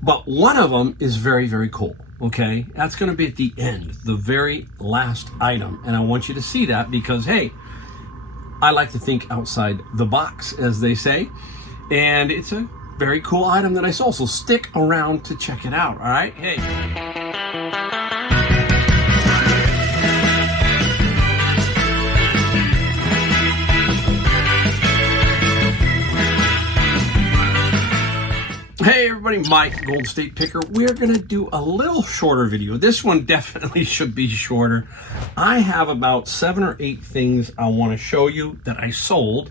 But one of them is very, very cool, okay? That's going to be at the end, the very last item. And I want you to see that because, hey, I like to think outside the box, as they say. And it's a very cool item that I sold. So stick around to check it out, all right? Hey. Hey everybody, Mike, Gold State Picker. We're gonna do a little shorter video. This one definitely should be shorter. I have about 7 or 8 things I wanna show you that I sold,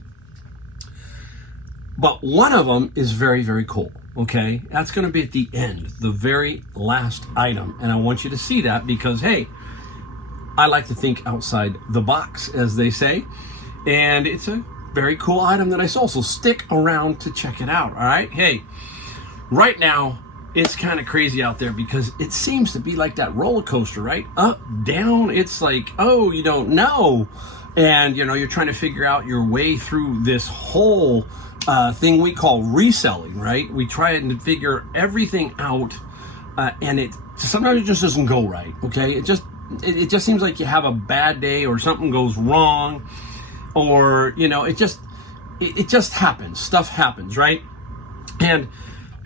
but one of them is very, very cool, okay? That's gonna be at the end, the very last item. And I want you to see that because, hey, I like to think outside the box, as they say. And it's a very cool item that I sold. So stick around to check it out, all right? Hey. Right now, it's kind of crazy out there because it seems to be like that roller coaster, right? Up, down, it's like, oh, you don't know. And, you know, you're trying to figure out your way through this whole thing we call reselling, right? We try to figure everything out, and sometimes it just doesn't go right, okay? It just seems like you have a bad day or something goes wrong, or, you know, it just happens. Stuff happens, right? And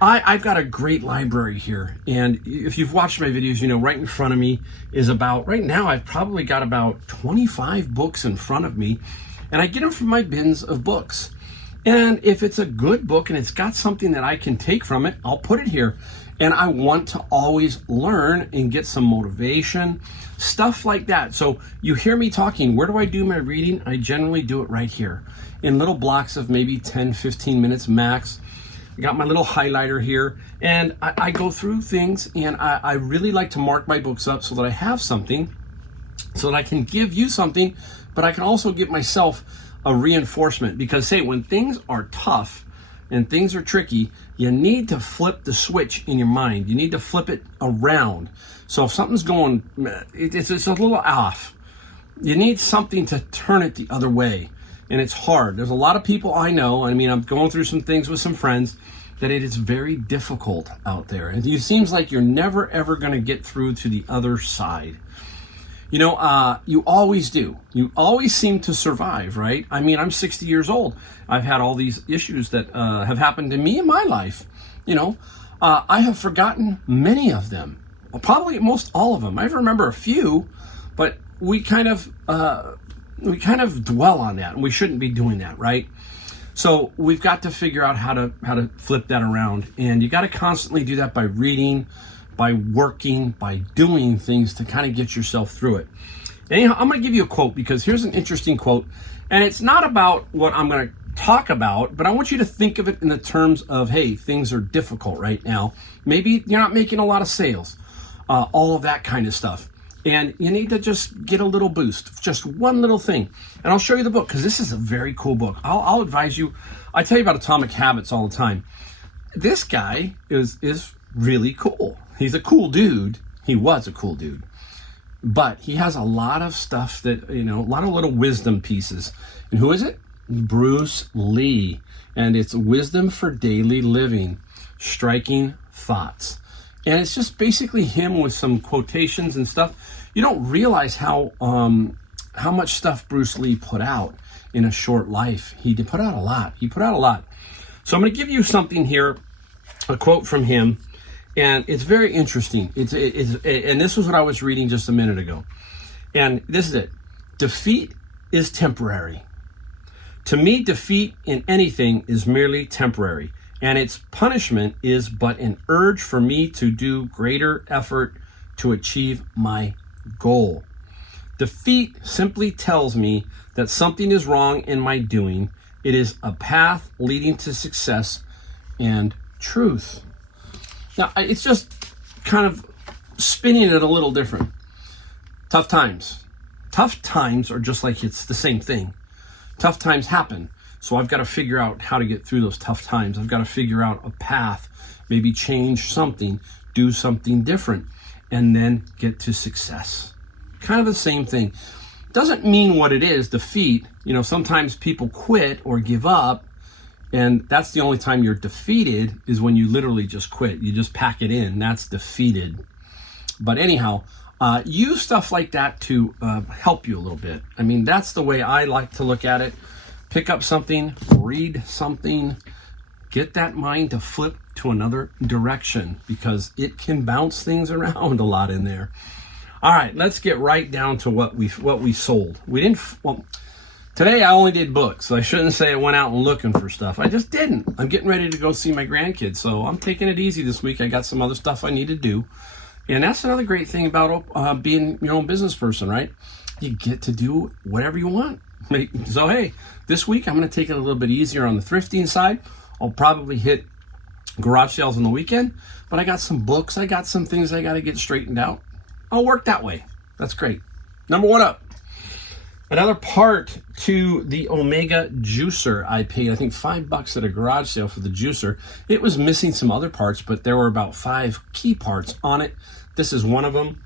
I've got a great library here, and if you've watched my videos, you know right in front of me is right now I've probably got about 25 books in front of me, and I get them from my bins of books. And if it's a good book and it's got something that I can take from it, I'll put it here. And I want to always learn and get some motivation, stuff like that. So you hear me talking, where do I do my reading? I generally do it right here in little blocks of maybe 10, 15 minutes max. I got my little highlighter here, and I go through things, and I really like to mark my books up so that I have something, so that I can give you something, but I can also give myself a reinforcement. Because, say, when things are tough and things are tricky, you need to flip the switch in your mind. You need to flip it around. So if something's going, it's a little off, you need something to turn it the other way. And it's hard. There's a lot of people I know, I mean, I'm going through some things with some friends, that it is very difficult out there. And it seems like you're never, ever going to get through to the other side. You know, you always do. You always seem to survive, right? I mean, I'm 60 years old. I've had all these issues that have happened to me in my life. You know, I have forgotten many of them. Probably most all of them. I remember a few, but we kind of dwell on that, and we shouldn't be doing that, right? So we've got to figure out how to flip that around, and you got to constantly do that by reading, by working, by doing things to kind of get yourself through it. Anyhow, I'm going to give you a quote because here's an interesting quote, and it's not about what I'm going to talk about, but I want you to think of it in the terms of, hey, things are difficult right now. Maybe you're not making a lot of sales, all of that kind of stuff. And you need to just get a little boost, just one little thing. And I'll show you the book because this is a very cool book. I'll advise you. I tell you about Atomic Habits all the time. This guy is really cool. He's a cool dude. He was a cool dude. But he has a lot of stuff that, you know, a lot of little wisdom pieces. And who is it? Bruce Lee. And it's Wisdom for Daily Living, Striking Thoughts. And it's just basically him with some quotations and stuff. You don't realize how much stuff Bruce Lee put out in a short life. He did put out a lot. So I'm going to give you something here, a quote from him, and it's very interesting. And this was what I was reading just a minute ago. And this is it. Defeat is temporary. To me, defeat in anything is merely temporary, and its punishment is but an urge for me to do greater effort to achieve my goal. Defeat simply tells me that something is wrong in my doing. It is a path leading to success and truth. Now, it's just kind of spinning it a little different. Tough times. Tough times are just like it's the same thing. Tough times happen. So I've got to figure out how to get through those tough times. I've got to figure out a path, maybe change something, do something different, and then get to success. Kind of the same thing. Doesn't mean what it is, defeat. You know, sometimes people quit or give up, And that's the only time you're defeated, is when you literally just quit. You just pack it in. That's defeated. But anyhow, use stuff like that to help you a little bit. I mean, that's the way I like to look at it. Pick up something, read something, get that mind to flip to another direction, because it can bounce things around a lot in there. All right, let's get right down to what we sold. Today I only did books, so I shouldn't say I went out and looking for stuff. I just didn't. I'm getting ready to go see my grandkids, so I'm taking it easy this week. I got some other stuff I need to do. And that's another great thing about being your own business person, right? You get to do whatever you want. So, hey, this week I'm going to take it a little bit easier on the thrifting side. I'll probably hit garage sales on the weekend, but I got some books. I got some things I got to get straightened out. I'll work that way. That's great. Number one up. Another part to the Omega juicer. I paid, I think, $5 at a garage sale for the juicer. It was missing some other parts, but there were about 5 key parts on it. This is one of them.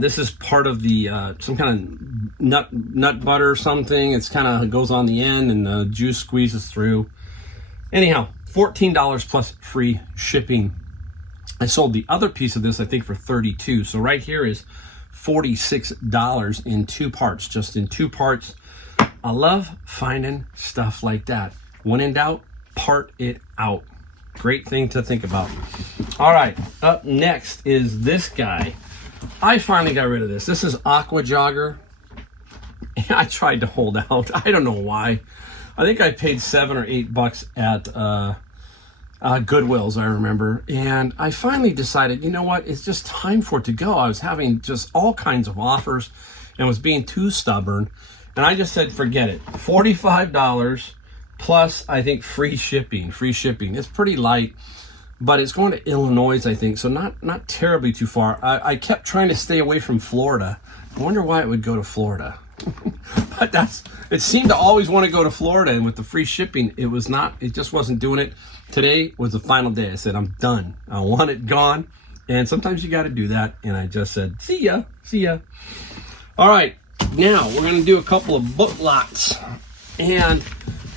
This is part of the some kind of nut butter or something. It's kind of goes on the end, and the juice squeezes through. Anyhow, $14 plus free shipping. I sold the other piece of this, I think, for $32. So right here is $46 in 2 parts, just in 2 parts. I love finding stuff like that. When in doubt, part it out. Great thing to think about. All right, up next is this guy. I finally got rid of this. This is Aqua Jogger. I tried to hold out. I don't know why. I think I paid $7 or $8 at Goodwill's, I remember. And I finally decided, you know what? It's just time for it to go. I was having just all kinds of offers and was being too stubborn. And I just said, forget it. $45 plus, I think, free shipping. Free shipping. It's pretty light, but it's going to Illinois, I think. So not terribly too far. I kept trying to stay away from Florida. I wonder why it would go to Florida. But it seemed to always want to go to Florida, and with the free shipping, it just wasn't doing it. Today was the final day. I said, I'm done. I want it gone. And sometimes you got to do that. And I just said, see ya. All right. Now we're going to do a couple of book lots. And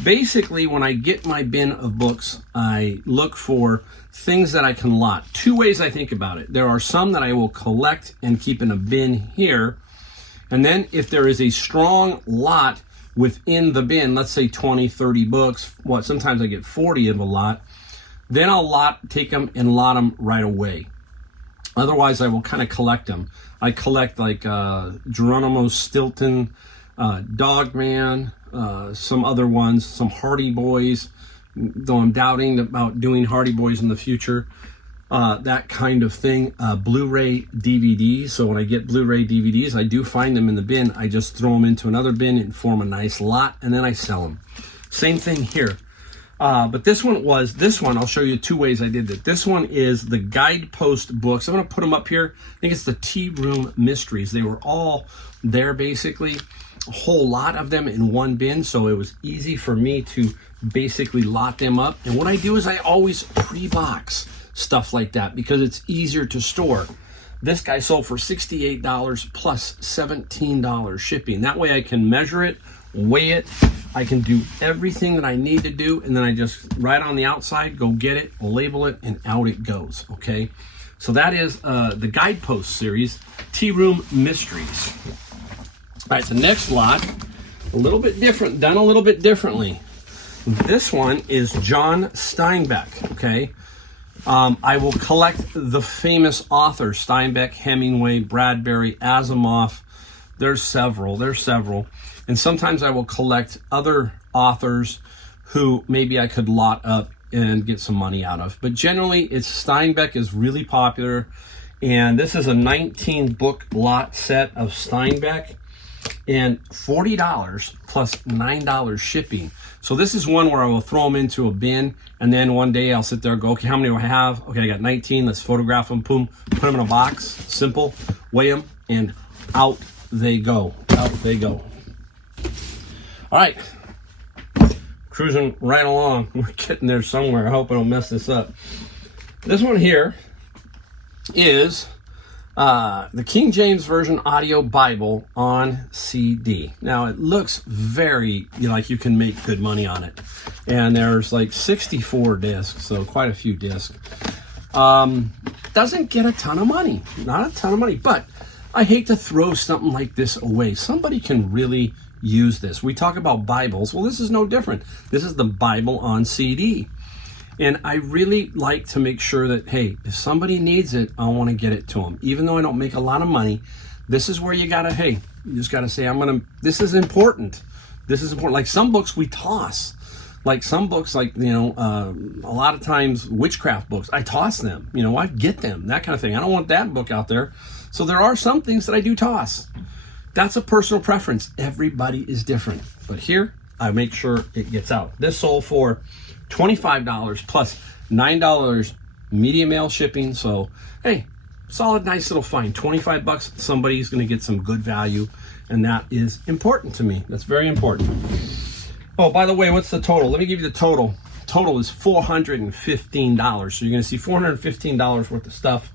basically, when I get my bin of books, I look for things that I can lot. 2 ways I think about it. There are some that I will collect and keep in a bin here. And then if there is a strong lot within the bin, let's say 20, 30 books, sometimes I get 40 of a lot, then I'll take them and lot them right away. Otherwise, I will kind of collect them. I collect like Geronimo Stilton, Dogman, some other ones, some Hardy Boys, though I'm doubting about doing Hardy Boys in the future. That kind of thing. Blu-ray DVDs. So when I get Blu-ray DVDs, I do find them in the bin. I just throw them into another bin and form a nice lot, and then I sell them. Same thing here. But this one, I'll show you 2 ways I did that. This one is the Guidepost books. I'm going to put them up here. I think it's the Tea Room Mysteries. They were all there, basically. A whole lot of them in one bin, so it was easy for me to basically lot them up. And what I do is I always pre-box stuff like that because it's easier to store. This guy sold for $68 plus $17 shipping. That way I can measure it, weigh it, I can do everything that I need to do, and then I just, right on the outside, go get it, label it, and out it goes, okay? So that is the Guidepost series, Tea Room Mysteries. All right, the next lot, a little bit different, done a little bit differently. This one is John Steinbeck, okay? I will collect the famous authors, Steinbeck, Hemingway, Bradbury, Asimov. There's several. And sometimes I will collect other authors who maybe I could lot up and get some money out of. But generally, Steinbeck is really popular. And this is a 19-book lot set of Steinbeck. And $40 plus $9 shipping. So this is one where I will throw them into a bin, and then one day I'll sit there and go, okay, how many do I have? Okay, I got 19. Let's photograph them. Boom, put them in a box. Simple. Weigh them, and out they go. Out they go. All right. Cruising right along. We're getting there somewhere. I hope I don't mess this up. This one here is the King James Version Audio Bible on CD. Now, it looks very, like you can make good money on it. And there's like 64 discs, so quite a few discs. Doesn't get a ton of money, not a ton of money, but I hate to throw something like this away. Somebody can really use this. We talk about Bibles. Well, this is no different. This is the Bible on CD. And I really like to make sure that, hey, if somebody needs it, I want to get it to them. Even though I don't make a lot of money, this is where you gotta, hey, you just gotta say, this is important. This is important. Like some books we toss. Like some books, like, you know, a lot of times witchcraft books, I toss them. You know, I get them, that kind of thing. I don't want that book out there. So there are some things that I do toss. That's a personal preference. Everybody is different. But here, I make sure it gets out. This sold for $25 plus $9 media mail shipping. So, hey, solid, nice little find. 25 bucks, somebody's going to get some good value, and that is important to me. That's very important. Oh, by the way, what's the total? Let me give you the total. Total is $415. So you're going to see $415 worth of stuff.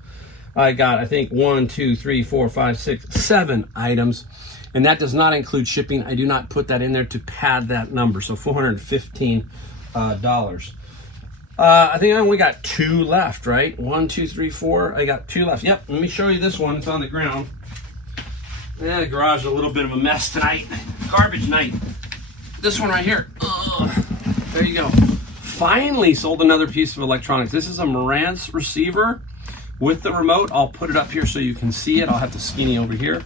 I got, I think, 1, 2, 3, 4, 5, 6, 7 items. And that does not include shipping. I do not put that in there to pad that number. So $415. I think I only got 2 left, right? 1, 2, 3, 4. I got 2 left. Yep, let me show you this one. It's on the ground. Yeah, the garage is a little bit of a mess tonight. Garbage night. This one right here. Ugh. There you go. Finally sold another piece of electronics. This is a Marantz receiver with the remote. I'll put it up here so you can see it. I'll have to skinny over here.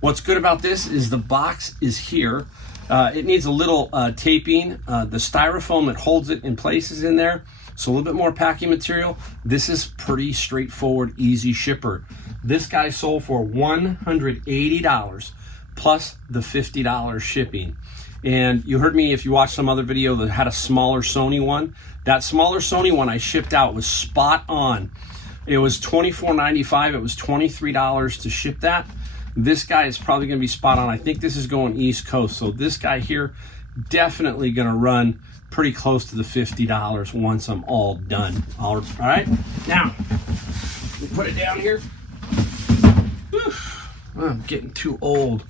What's good about this is the box is here. It needs a little taping. The styrofoam that holds it in place is in there. So a little bit more packing material. This is pretty straightforward, easy shipper. This guy sold for $180 plus the $50 shipping. And you heard me, if you watched some other video that had a smaller Sony one, that smaller Sony one I shipped out was spot on. It was $24.95. It was $23 to ship that. This guy is probably going to be spot on. I think this is going East Coast. So this guy here, definitely going to run pretty close to the $50 once I'm all done. All right. Now, put it down here. Whew. I'm getting too old.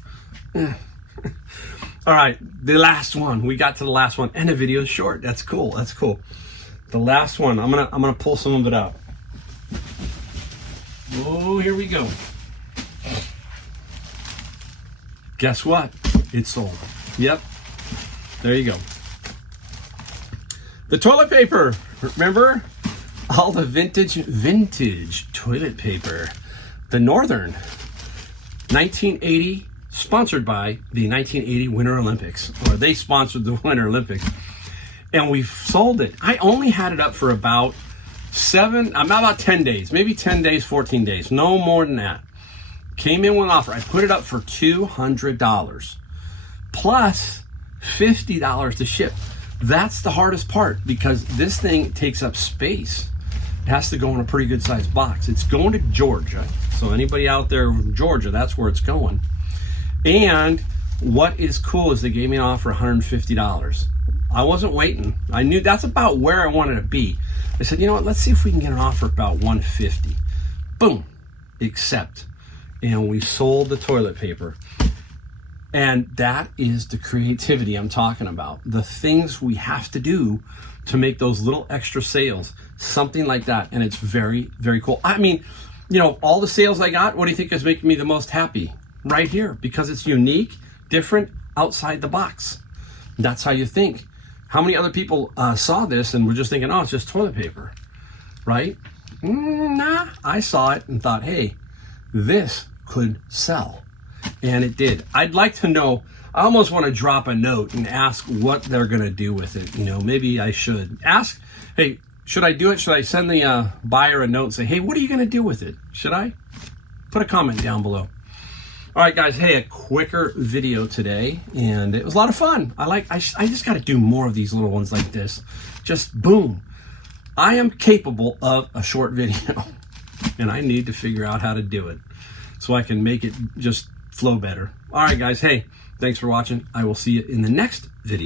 All right, the last one. We got to the last one, and the video is short. That's cool. That's cool. The last one. I'm gonna pull some of it out. Oh, here we go. Guess what? It sold. Yep. There you go. The toilet paper. Remember all the vintage toilet paper. The Northern 1980. Sponsored by the 1980 Winter Olympics, or they sponsored the Winter Olympics, and we sold it. I only had it up for about 10 days, maybe 10 days, 14 days, no more than that. Came in with an offer. I put it up for $200 plus $50 to ship. That's the hardest part because this thing takes up space. It has to go in a pretty good sized box. It's going to Georgia, so anybody out there in Georgia, that's where it's going. And what is cool is they gave me an offer $150. I wasn't waiting. I knew that's about where I wanted to be. I said, you know what, let's see if we can get an offer about $150. Boom, accept. And we sold the toilet paper. And that is the creativity I'm talking about. The things we have to do to make those little extra sales, something like that. And it's very, very cool. I mean, you know, all the sales I got, what do you think is making me the most happy? Right here, because it's unique, different, outside the box. That's how you think. How many other people saw this and were just thinking, oh, it's just toilet paper, right? Nah, I saw it and thought, hey, this could sell. And it did. I'd like to know, I almost want to drop a note and ask what they're going to do with it. You know, maybe I should ask, hey, should I do it? Should I send the buyer a note and say, hey, what are you going to do with it? Should I? Put a comment down below. All right, guys, hey, a quicker video today, and it was a lot of fun. I just got to do more of these little ones like this. Just boom. I am capable of a short video, and I need to figure out how to do it so I can make it just flow better. All right, guys, hey, thanks for watching. I will see you in the next video.